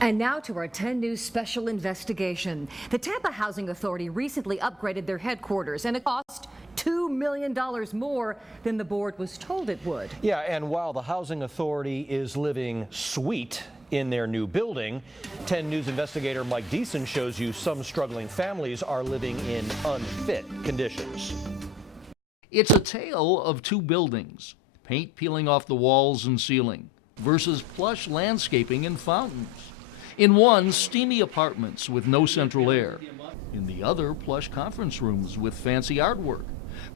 And now to our 10 News special investigation. The Tampa Housing Authority recently upgraded their headquarters, and it cost $2 million more than the board was told it would. Yeah, and while the Housing Authority is living sweet in their new building, 10 News investigator Mike Deason shows you some struggling families are living in unfit conditions. It's a tale of two buildings, paint peeling off the walls and ceiling, versus plush landscaping and fountains. In one, steamy apartments with no central air. In the other, plush conference rooms with fancy artwork.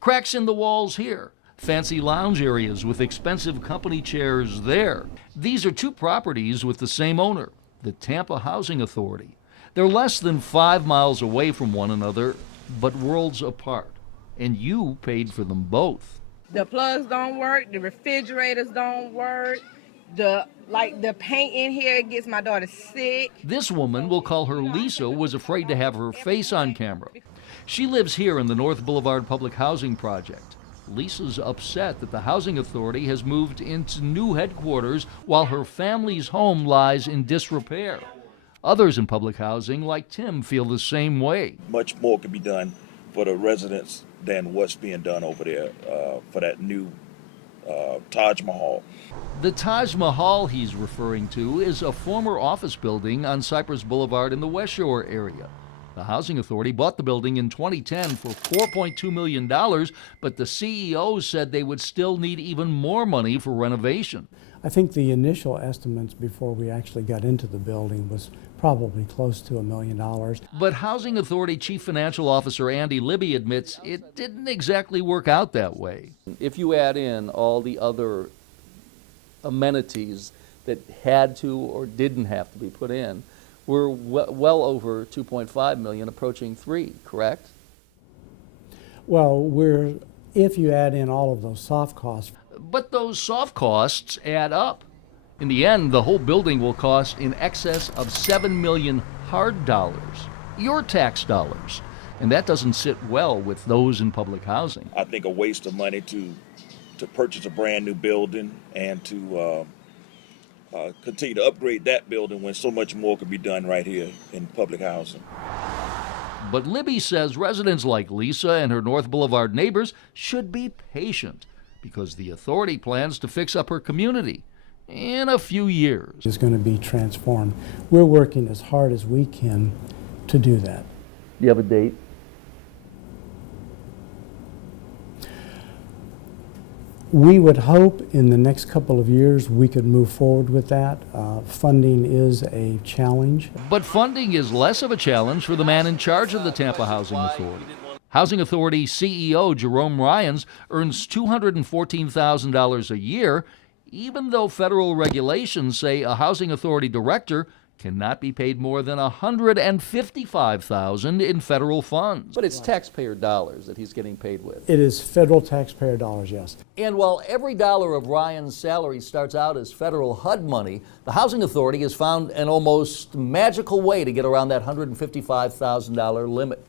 Cracks in the walls here. Fancy lounge areas with expensive company chairs there. These are two properties with the same owner, the Tampa Housing Authority. They're less than 5 miles away from one another, but worlds apart. And you paid for them both. The plugs don't work, the refrigerators don't work. The paint in here gets my daughter sick. This woman, we'll call her Lisa, was afraid to have her face on camera. She lives here in the North Boulevard Public Housing Project. Lisa's upset that the Housing Authority has moved into new headquarters while her family's home lies in disrepair. Others in public housing, like Tim, feel the same way. Much more could be done for the residents than what's being done over there for that new Taj Mahal. The Taj Mahal he's referring to is a former office building on Cypress Boulevard in the West Shore area. The Housing Authority bought the building in 2010 for $4.2 million, but the CEO said they would still need even more money for renovation. I think the initial estimates before we actually got into the building was probably close to $1 million. But Housing Authority Chief Financial Officer Andy Libby admits it didn't exactly work out that way. If you add in all the other amenities that had to or didn't have to be put in, we're well over 2.5 million, approaching 3, correct? Well, if you add in all of those soft costs. But those soft costs add up. In the end, the whole building will cost in excess of $7 million hard dollars, your tax dollars. And that doesn't sit well with those in public housing. I think a waste of money to purchase a brand new building and to continue to upgrade that building when so much more could be done right here in public housing. But Libby says residents like Lisa and her North Boulevard neighbors should be patient because the authority plans to fix up her community in a few years. It's going to be transformed. We're working as hard as we can to do that. Do you have a date? We would hope in the next couple of years we could move forward with that. Funding is a challenge. But funding is less of a challenge for the man in charge of the Tampa Housing Authority. Housing Authority CEO Jerome Ryans earns $214,000 a year, even though federal regulations say a Housing Authority director cannot be paid more than $155,000 in federal funds. But it's taxpayer dollars that he's getting paid with. It is federal taxpayer dollars, yes. And while every dollar of Ryan's salary starts out as federal HUD money, the Housing Authority has found an almost magical way to get around that $155,000 limit.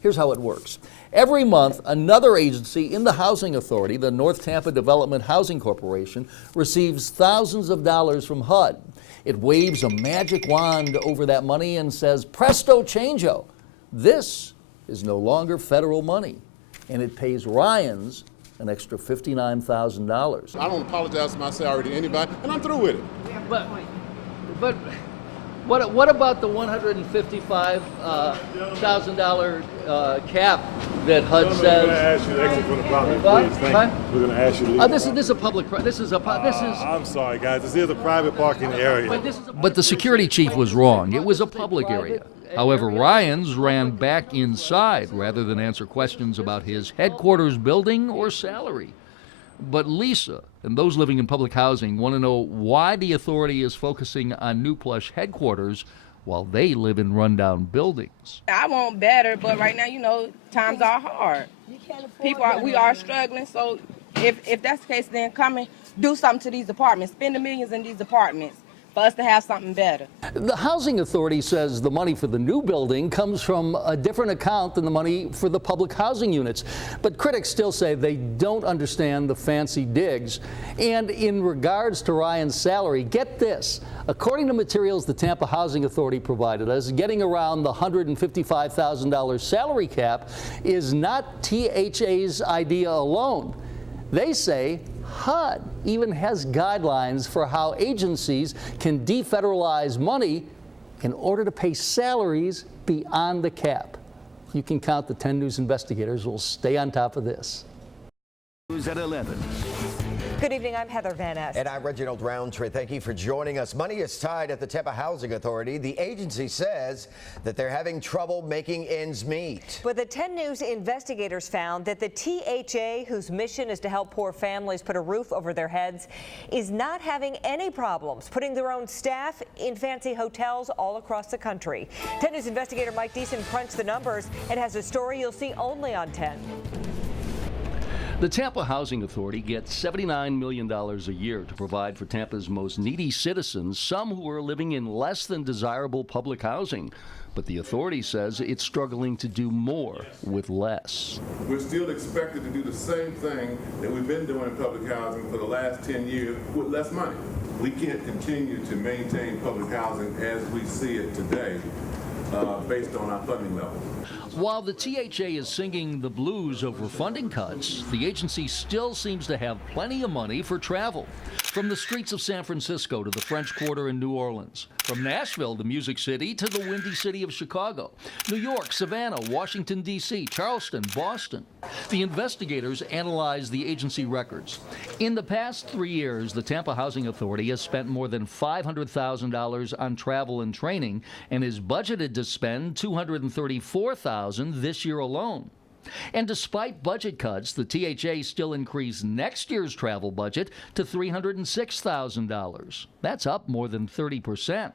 Here's how it works. Every month, another agency in the Housing Authority, the North Tampa Development Housing Corporation, receives thousands of dollars from HUD. It waves a magic wand over that money and says, presto changeo. This is no longer federal money, and it pays Ryans an extra $59,000. I don't apologize for my salary to anybody, and I'm through with it. But what about the $155,000 cap that HUD says? We're going to ask you to exit from the property, please. Thank you. We're going to ask you to leave. This is a public. I'm sorry, guys. This is a private parking area. But the security chief was wrong. It was a public area. However, Ryans ran back inside rather than answer questions about his headquarters building or salary. But Lisa and those living in public housing want to know why the authority is focusing on new plush headquarters while they live in rundown buildings. I want better, but right now, times are hard. We are struggling, so if that's the case, then come and do something to these apartments. Spend the millions in these apartments for us to have something better. The Housing Authority says the money for the new building comes from a different account than the money for the public housing units. But critics still say they don't understand the fancy digs. And in regards to Ryan's salary, get this. According to materials the Tampa Housing Authority provided us, getting around the $155,000 salary cap is not THA's idea alone. They say HUD even has guidelines for how agencies can defederalize money in order to pay salaries beyond the cap. You can count the 10 News investigators will stay on top of this. News at 11. Good evening, I'm Heather Van Ness. And I'm Reginald Roundtree. Thank you for joining us. Money is tight at the Tampa Housing Authority. The agency says that they're having trouble making ends meet. But the 10 News investigators found that the THA, whose mission is to help poor families put a roof over their heads, is not having any problems putting their own staff in fancy hotels all across the country. 10 News investigator Mike Deason crunched the numbers and has a story you'll see only on 10. The Tampa Housing Authority gets $79 million a year to provide for Tampa's most needy citizens, some who are living in less than desirable public housing. But the authority says it's struggling to do more with less. We're still expected to do the same thing that we've been doing in public housing for the last 10 years with less money. We can't continue to maintain public housing as we see it today based on our funding levels. While the THA is singing the blues over funding cuts, the agency still seems to have plenty of money for travel. From the streets of San Francisco to the French Quarter in New Orleans, from Nashville, the Music City, to the windy city of Chicago, New York, Savannah, Washington, D.C., Charleston, Boston. The investigators analyzed the agency records. In the past 3 years, the Tampa Housing Authority has spent more than $500,000 on travel and training and is budgeted to spend $234,000 this year alone. And despite budget cuts, the THA still increased next year's travel budget to $306,000. That's up more than 30%.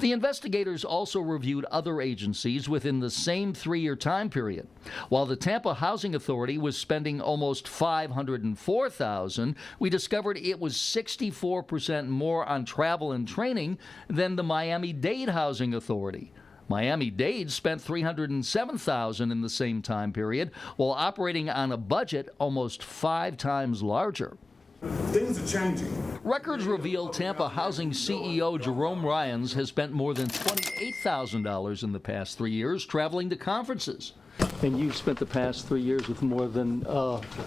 The investigators also reviewed other agencies within the same 3-year time period. While the Tampa Housing Authority was spending almost $504,000, we discovered it was 64% more on travel and training than the Miami-Dade Housing Authority. Miami-Dade spent $307,000 in the same time period, while operating on a budget almost 5 times larger. Things are changing. Records reveal Tampa Housing CEO Jerome Ryans has spent more than $28,000 in the past 3 years traveling to conferences. And you've spent the past 3 years with more than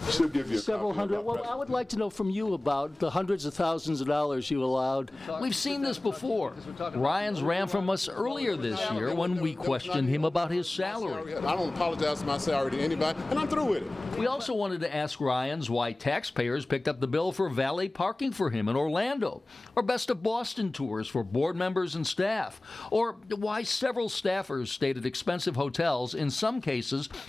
several hundred. Well, I would like to know from you about the hundreds of thousands of dollars you allowed. We've seen this before. Ryans ran from us earlier this year when we questioned him about his salary. I don't apologize for my salary to anybody, and I'm through with it. We also wanted to ask Ryans why taxpayers picked up the bill for valet parking for him in Orlando, or Best of Boston tours for board members and staff, or why several staffers stayed at expensive hotels, in some cases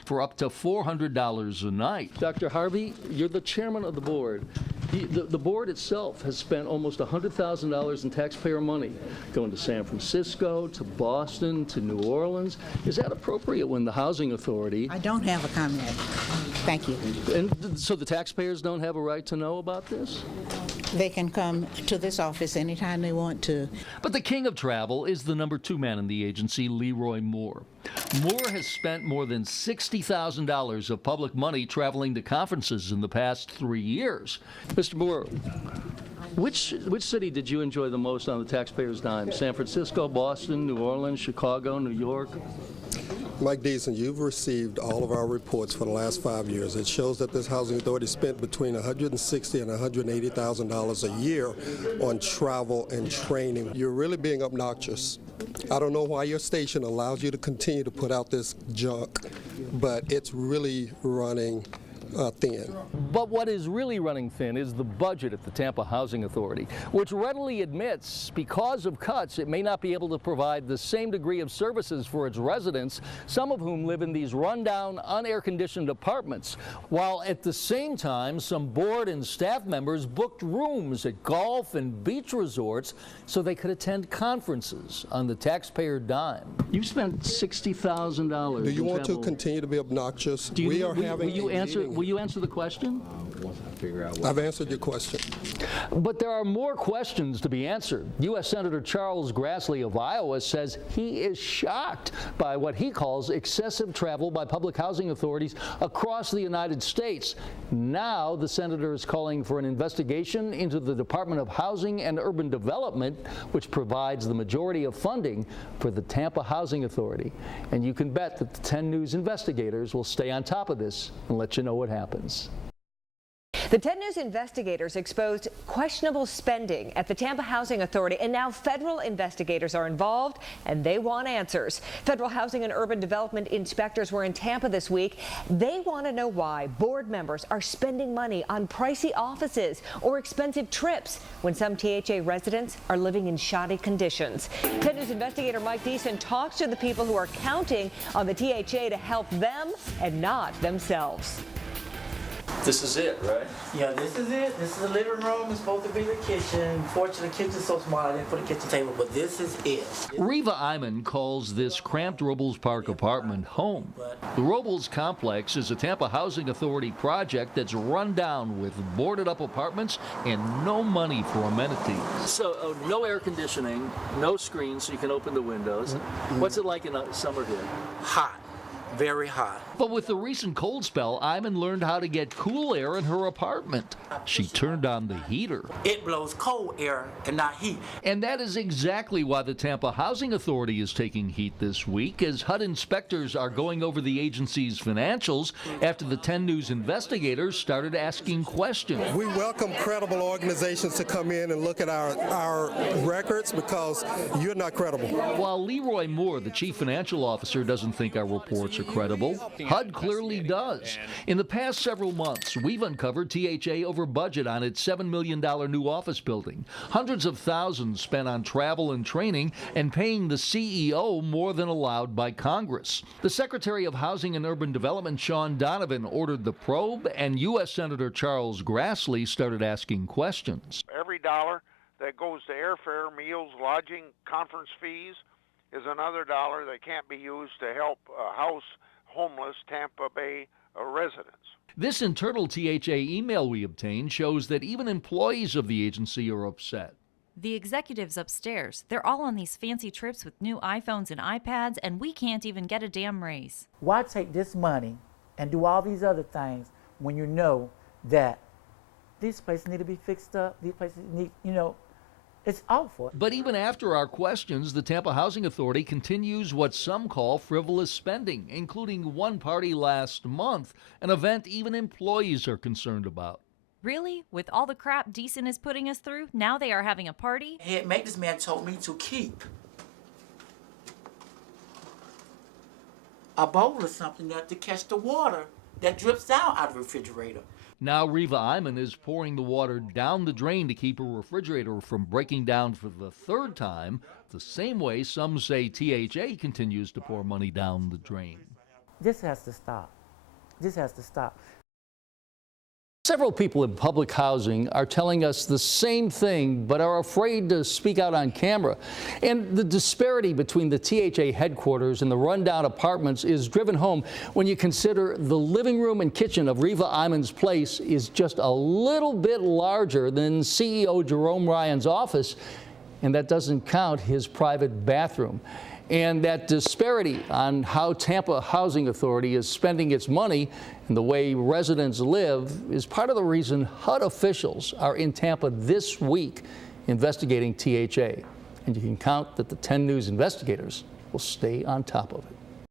for up to $400 a night. Dr. Harvey, you're the chairman of the board. The board itself has spent almost $100,000 in taxpayer money going to San Francisco, to Boston, to New Orleans. Is that appropriate when the Housing Authority... I don't have a comment. Thank you. And so the taxpayers don't have a right to know about this? They can come to this office anytime they want to. But the king of travel is the number 2 man in the agency, Leroy Moore. Moore has spent more than $60,000 of public money traveling to conferences in the past 3 years. Mr. Moore, which city did you enjoy the most on the taxpayers' dime? San Francisco, Boston, New Orleans, Chicago, New York? Mike Deason, you've received all of our reports for the last 5 years. It shows that this housing authority spent between $160,000 and $180,000 a year on travel and training. You're really being obnoxious. I don't know why your station allows you to continue to put out this junk, but it's really running thin. But what is really running thin is the budget at the Tampa Housing Authority, which readily admits because of cuts it may not be able to provide the same degree of services for its residents, some of whom live in these rundown, unair-conditioned apartments, while at the same time some board and staff members booked rooms at golf and beach resorts so they could attend conferences on the taxpayer dime. You spent $60,000. Do you want to continue to be obnoxious? Will you answer the question? once I figure out what. I've answered your question. But there are more questions to be answered. U.S. Senator Charles Grassley of Iowa says he is shocked by what he calls excessive travel by public housing authorities across the United States. Now the senator is calling for an investigation into the Department of Housing and Urban Development, which provides the majority of funding for the Tampa Housing Authority. And you can bet that the 10 News investigators will stay on top of this and let you know what happens. The 10 News investigators exposed questionable spending at the Tampa Housing Authority, and now federal investigators are involved, and they want answers. Federal Housing and Urban Development inspectors were in Tampa this week. They want to know why board members are spending money on pricey offices or expensive trips when some THA residents are living in shoddy conditions. 10 News investigator Mike Deason talks to the people who are counting on the THA to help them and not themselves. This is it, right? Yeah, this is it. This is the living room. It's supposed to be the kitchen. Fortunately, the kitchen's so small I didn't put a kitchen table, but this is it. Reva Iman calls this cramped Robles Park apartment home. The Robles complex is a Tampa Housing Authority project that's run down with boarded up apartments and no money for amenities. So no air conditioning, no screens so you can open the windows. What's it like in summer here? Hot. Very hot. But with the recent cold spell, Iman learned how to get cool air in her apartment. She turned on the heater. It blows cold air and not heat. And that is exactly why the Tampa Housing Authority is taking heat this week, as HUD inspectors are going over the agency's financials after the 10 News investigators started asking questions. We welcome credible organizations to come in and look at our records because you're not credible. While Leroy Moore, the chief financial officer, doesn't think our reports are credible, HUD clearly does. In the past several months, we've uncovered THA over budget on its $7 million new office building. Hundreds of thousands spent on travel and training and paying the CEO more than allowed by Congress. The Secretary of Housing and Urban Development, Sean Donovan, ordered the probe, and U.S. Senator Charles Grassley started asking questions. Every dollar that goes to airfare, meals, lodging, conference fees is another dollar that can't be used to help house homeless Tampa Bay residents. This internal THA email we obtained shows that even employees of the agency are upset. The executives upstairs, they're all on these fancy trips with new iPhones and iPads, and we can't even get a damn raise. Why take this money and do all these other things when you know that these places need to be fixed up, these places need, it's awful. But even after our questions, the Tampa Housing Authority continues what some call frivolous spending, including one party last month, an event even employees are concerned about. Really? With all the crap Deason is putting us through, now they are having a party? Head maintenance man told me to keep a bowl or something there to catch the water that drips down out of the refrigerator. Now Reva Iman is pouring the water down the drain to keep her refrigerator from breaking down for the third time, the same way some say THA continues to pour money down the drain. This has to stop. This has to stop. Several people in public housing are telling us the same thing, but are afraid to speak out on camera. And the disparity between the THA headquarters and the rundown apartments is driven home when you consider the living room and kitchen of Reva Iman's place is just a little bit larger than CEO Jerome Ryan's office, and that doesn't count his private bathroom. And that disparity on how Tampa Housing Authority is spending its money and the way residents live is part of the reason HUD officials are in Tampa this week investigating THA. And you can count that the 10 News investigators will stay on top of it.